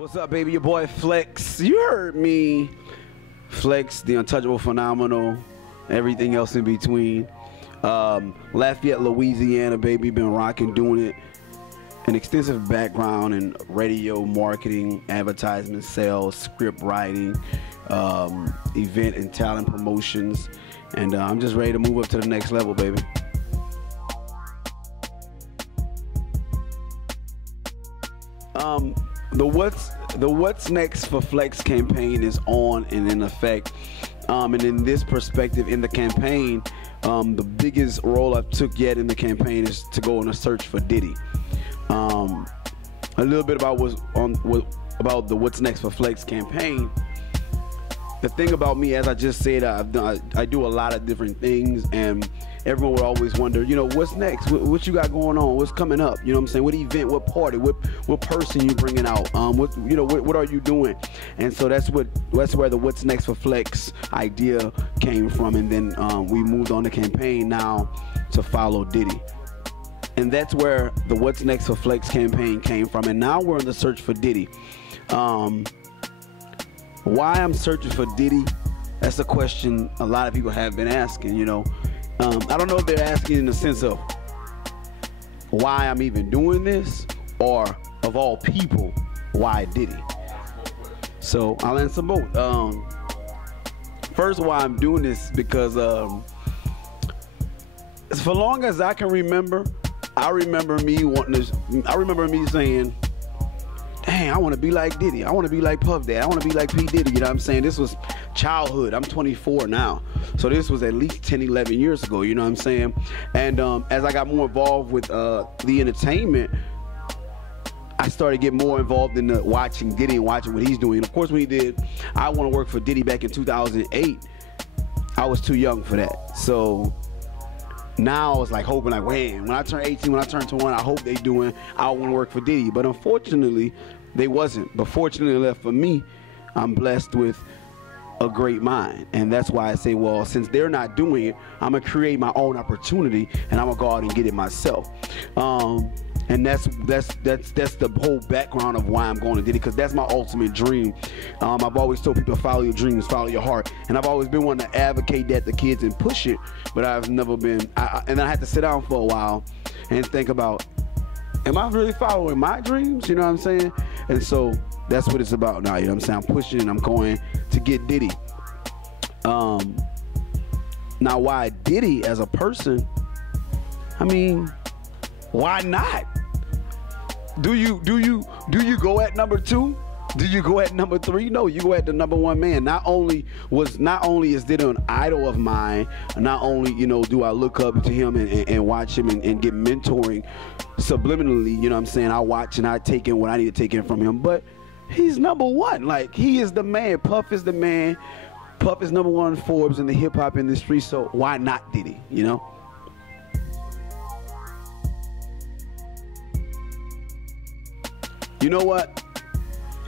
What's up, baby? Your boy Flex. You heard me. Flex, the untouchable, phenomenal, everything else in between. Lafayette, Louisiana, baby. Been rocking, doing it. An extensive background in radio, marketing, advertisement, sales, script writing, event and talent promotions. And I'm just ready to move up to the next level, baby. The What's Next for Flex campaign is on and in effect. And in this perspective, in the campaign, the biggest role I took yet in the campaign is to go on a search for Diddy. A little bit about about the What's Next for Flex campaign. The thing about me, as I just said, I do a lot of different things, and everyone would always wonder, you know, what's next? What you got going on? What's coming up? You know what I'm saying? What event? What party? What person you bringing out? What are you doing? And so that's where the What's Next for Flex idea came from, and then we moved on the campaign now to follow Diddy. And that's where the What's Next for Flex campaign came from. And now we're in the search for Diddy. Why I'm searching for Diddy, that's a question a lot of people have been asking, you know. I don't know if they're asking in the sense of why I'm even doing this, or of all people, why Diddy. So I'll answer both. First, why I'm doing this, because for long as I can remember, I remember me saying, dang, I want to be like Diddy. I want to be like Puff Daddy. I want to be like P. Diddy. You know what I'm saying? This was childhood. I'm 24 now. So this was at least 10, 11 years ago. You know what I'm saying? And as I got more involved with the entertainment, I started getting more involved in the watching Diddy and watching what he's doing. And of course, when he did I Want to Work for Diddy back in 2008, I was too young for that. So now I was like hoping, like, man, when I turn 18, when I turn 21, I hope they doing I Want to Work for Diddy. But unfortunately, they wasn't. But fortunately for me, I'm blessed with a great mind. And that's why I say, well, since they're not doing it, I'm going to create my own opportunity, and I'm going to go out and get it myself. And that's the whole background of why I'm going to Diddy, because that's my ultimate dream. I've always told people, follow your dreams, follow your heart. And I've always been wanting to advocate that to kids and push it, but I've never been. And I had to sit down for a while and think about, am I really following my dreams? You know what I'm saying? And so that's what it's about now. You know what I'm saying? I'm pushing and I'm going to get Diddy. Now, why Diddy as a person? I mean, why not? Do you go at number 2? Do you go at number 3? No, you go at the number 1 man. Not only is Diddy an idol of mine, not only, you know, do I look up to him and watch him and get mentoring subliminally, you know what I'm saying? I watch and I take in what I need to take in from him, but he's number 1. Like, he is the man. Puff is the man. Puff is number 1 Forbes in the hip hop industry, so why not Diddy, you know? You know what?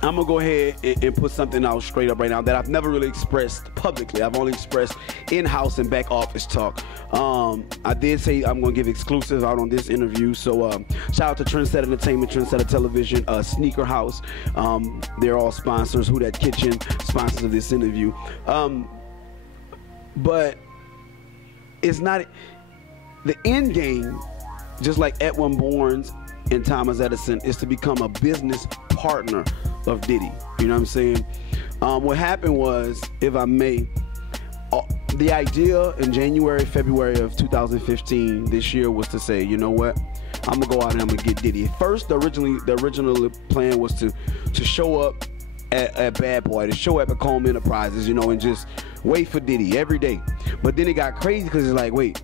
I'm going to go ahead and put something out straight up right now that I've never really expressed publicly. I've only expressed in-house and back office talk. I did say I'm going to give exclusives out on this interview. So shout out to TRENDSETTA Entertainment, TRENDSETTA Television, Sneaker House. They're all sponsors. Who That Kitchen, sponsors of this interview. But it's not the end game, just like Edwin Barnes and Thomas Edison, is to become a business partner of Diddy. You know what I'm saying? What happened was, if I may, the idea in January, February of 2015 this year was to say, you know what, I'm gonna go out and I'm gonna get Diddy. First, the original plan was to show up at Bad Boy, to show up at Coleman Enterprises, you know, and just wait for Diddy every day. But then it got crazy, because it's like, wait,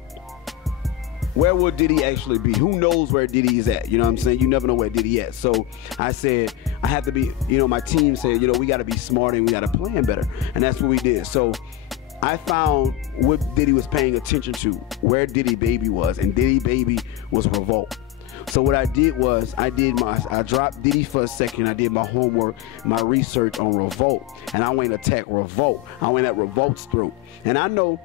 where will Diddy actually be? Who knows where Diddy is at? You know what I'm saying? You never know where Diddy at. So I said, I have to be, you know, my team said, you know, we got to be smarter and we got to plan better. And that's what we did. So I found what Diddy was paying attention to, where Diddy Baby was. And Diddy Baby was Revolt. So what I did was, I dropped Diddy for a second. I did my homework, my research on Revolt. And I went to attack Revolt. I went at Revolt's throat. And I know,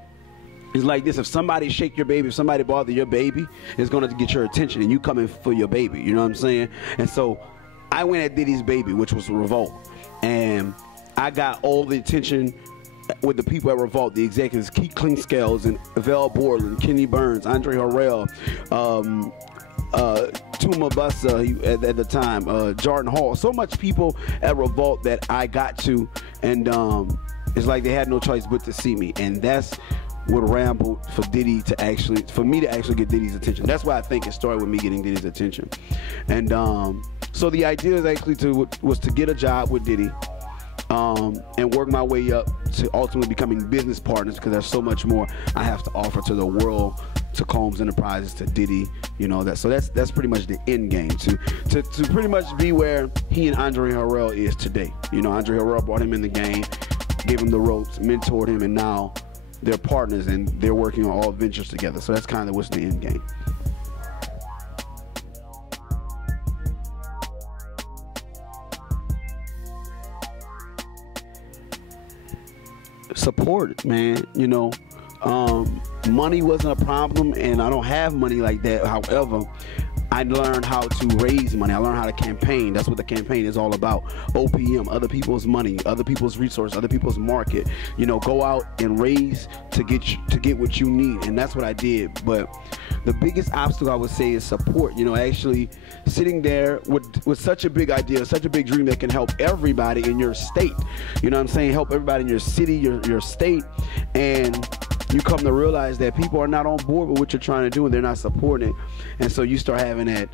it's like this: if somebody shake your baby, if somebody bother your baby, it's going to get your attention, and you coming for your baby. You know what I'm saying? And so I went at Diddy's baby, which was Revolt, and I got all the attention with the people at Revolt, the executives, Keith Klingscales and Vel Borland, Kenny Burns, Andre Harrell, Tuma Bussa at the time, Jordan Hall, so much people at Revolt that I got to, and it's like they had no choice but to see me, and that's what rambled for me to actually get Diddy's attention. That's why I think it started with me getting Diddy's attention, and so the idea is actually was to get a job with Diddy. And work my way up to ultimately becoming business partners, because there's so much more I have to offer to the world, to Combs Enterprises, to Diddy, you know that. So that's pretty much the end game, to pretty much be where he and Andre Harrell is today. You know, Andre Harrell brought him in the game, gave him the ropes, mentored him, and now they're partners and they're working on all ventures together. So that's kind of what's the end game. Support, man. You know, money wasn't a problem, and I don't have money like that. However, I learned how to raise money. I learned how to campaign. That's what the campaign is all about. OPM, other people's money, other people's resources, other people's market. You know, go out and raise to get what you need, and that's what I did. But the biggest obstacle, I would say, is support. You know, actually sitting there with such a big idea, such a big dream that can help everybody in your state. You know what I'm saying? Help everybody in your city, your state, and you come to realize that people are not on board with what you're trying to do, and they're not supporting it. And so you start having that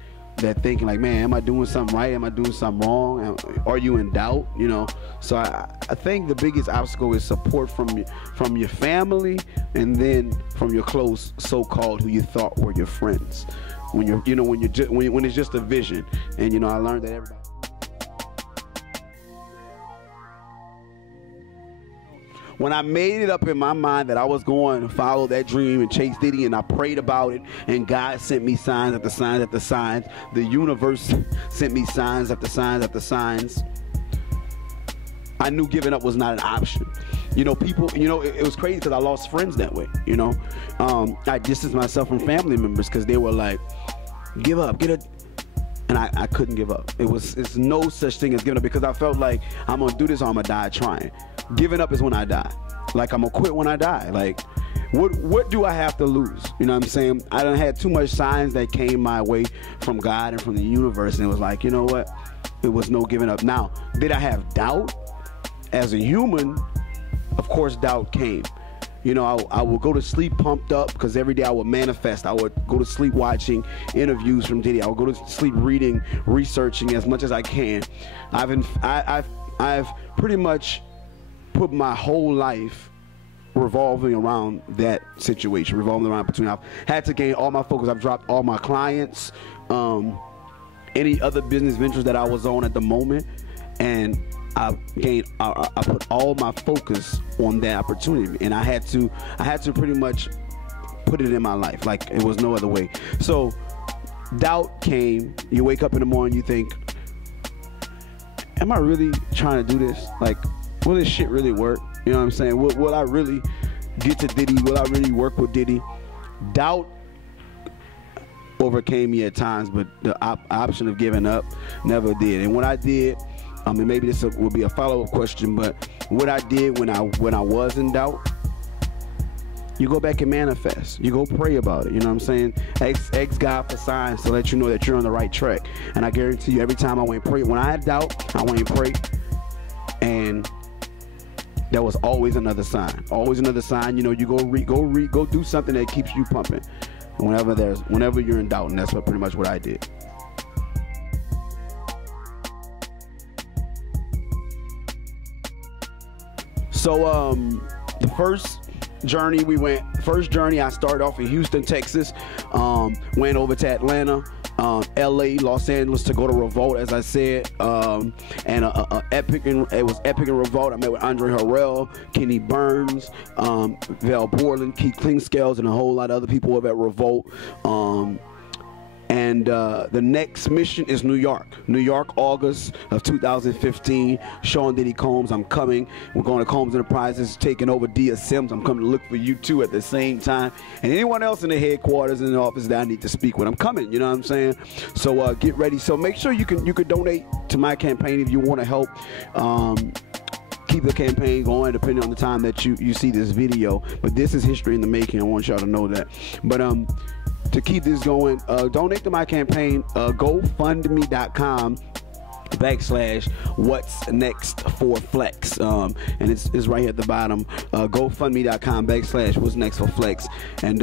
thinking like, man, am I doing something right? Am I doing something wrong? Are you in doubt? You know. So I think the biggest obstacle is support from your family, and then from your close so-called who you thought were your friends. When it's just a vision. And you know, I learned that everybody. When I made it up in my mind that I was going to follow that dream and chase Diddy, and I prayed about it, and God sent me signs after signs after signs, the universe sent me signs after signs after signs, I knew giving up was not an option. You know, people, you know, it was crazy because I lost friends that way, you know. I distanced myself from family members because they were like, give up, get it. And I couldn't give up. It's no such thing as giving up, because I felt like I'm gonna do this or I'm gonna die trying. Giving up is when I die. Like, I'm gonna quit when I die. Like, what do I have to lose? You know what I'm saying? I done had too much signs that came my way from God and from the universe, and it was like, you know what? It was no giving up. Now, did I have doubt? As a human, of course, doubt came. You know, I would go to sleep pumped up, because every day I would manifest. I would go to sleep watching interviews from Diddy. I would go to sleep reading, researching as much as I can. I've pretty much put my whole life revolving around that situation, revolving around opportunity. I've had to gain all my focus. I've dropped all my clients, any other business ventures that I was on at the moment, and I put all my focus on that opportunity, and I had to pretty much put it in my life. Like, it was no other way. So doubt came. You wake up in the morning, you think, am I really trying to do this? Like, will this shit really work? You know what I'm saying? Will I really get to Diddy? Will I really work with Diddy? Doubt overcame me at times, but the option of giving up never did. And what I did, and maybe this will be a follow-up question, but what I did when I was in doubt, you go back and manifest. You go pray about it. You know what I'm saying? Ask God for signs to let you know that you're on the right track. And I guarantee you, every time I went and prayed, when I had doubt, I went and prayed, and there was always another sign. Always another sign. You know, you go do something that keeps you pumping. And whenever you're in doubt, and that's pretty much what I did. So the first journey I started off in Houston, Texas, went over to Atlanta, LA, Los Angeles to go to Revolt, as I said, and it was epic in Revolt. I met with Andre Harrell, Kenny Burns, Vel Borland, Keith Klingscales, and a whole lot of other people over at Revolt. And the next mission is New York. New York, August of 2015. Sean Diddy Combs, I'm coming. We're going to Combs Enterprises, taking over Dia Sims. I'm coming to look for you too at the same time. And anyone else in the headquarters in the office that I need to speak with, I'm coming. You know what I'm saying? So get ready. So make sure you can donate to my campaign if you want to help. Keep the campaign going depending on the time that you see this video. But this is history in the making. I want y'all to know that. But to keep this going, donate to my campaign, GoFundMe.com /WhatsNextForFlex, and it's right here at the bottom. GoFundMe.com /WhatsNextForFlex, and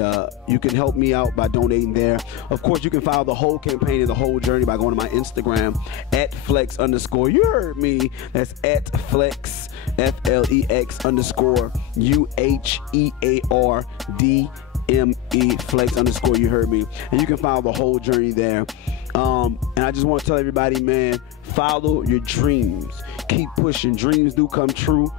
you can help me out by donating there. Of course, you can follow the whole campaign and the whole journey by going to my Instagram @flex_. You heard me. That's @flex FLEX_UHEARD ME flex_. You heard me. And you can follow the whole journey there. And I just want to tell everybody, man, follow your dreams. Keep pushing. Dreams do come true.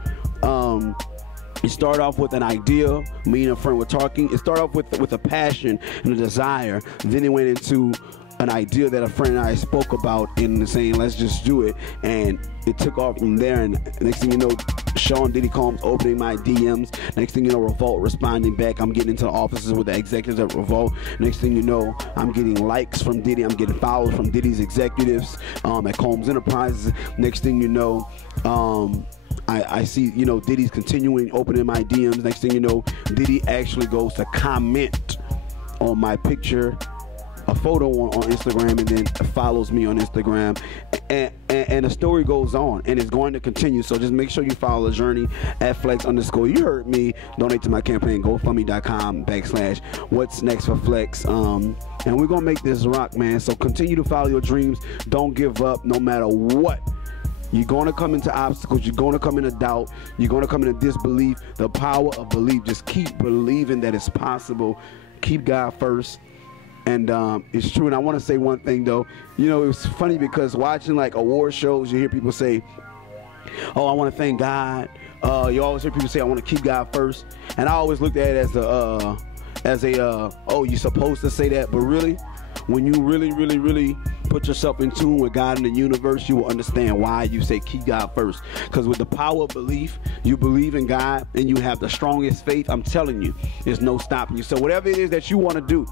You start off with an idea. Me and a friend were talking. It started off with a passion and a desire. Then it went into an idea that a friend and I spoke about and saying, let's just do it. And it took off from there. And next thing you know, Sean Diddy Combs opening my DMs. Next thing you know, Revolt responding back. I'm getting into the offices with the executives at Revolt. Next thing you know, I'm getting likes from Diddy. I'm getting follows from Diddy's executives at Combs Enterprises. Next thing you know, I see, Diddy's continuing opening my DMs. Next thing you know, Diddy actually goes to comment on my picture, a photo on Instagram, and then follows me on Instagram, and the story goes on, and it's going to continue. So just make sure you follow the journey @flex_. You heard me. Donate to my campaign, GoFundMe.com /WhatsNextForFlex. And we're gonna make this rock, man. So continue to follow your dreams. Don't give up, no matter what. You're going to come into obstacles. You're going to come into doubt. You're going to come into disbelief. The power of belief. Just keep believing that it's possible. Keep God first. And it's true. And I want to say one thing, though. It was funny because watching like award shows, you hear people say, oh, I want to thank God. You always hear people say, I want to keep God first. And I always looked at it as oh, you're supposed to say that. But really, when you really put yourself in tune with God and the universe, you will understand why you say keep God first. Because with the power of belief, you believe in God and you have the strongest faith. I'm telling you, there's no stopping you. So whatever it is that you want to do,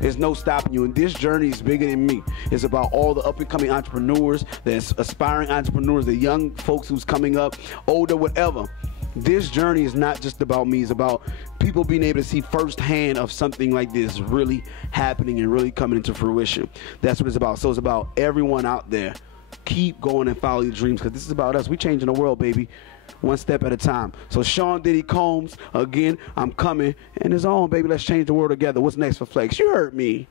there's no stopping you. And this journey is bigger than me. It's about all the up-and-coming entrepreneurs, the aspiring entrepreneurs, the young folks who's coming up, older, whatever. This journey is not just about me. It's about people being able to see firsthand of something like this really happening and really coming into fruition. That's what it's about. So it's about everyone out there. Keep going and follow your dreams, because this is about us. We changing the world, baby, one step at a time. So Sean Diddy Combs, again, I'm coming, and it's on, baby. Let's change the world together. What's next for Flex? You heard me.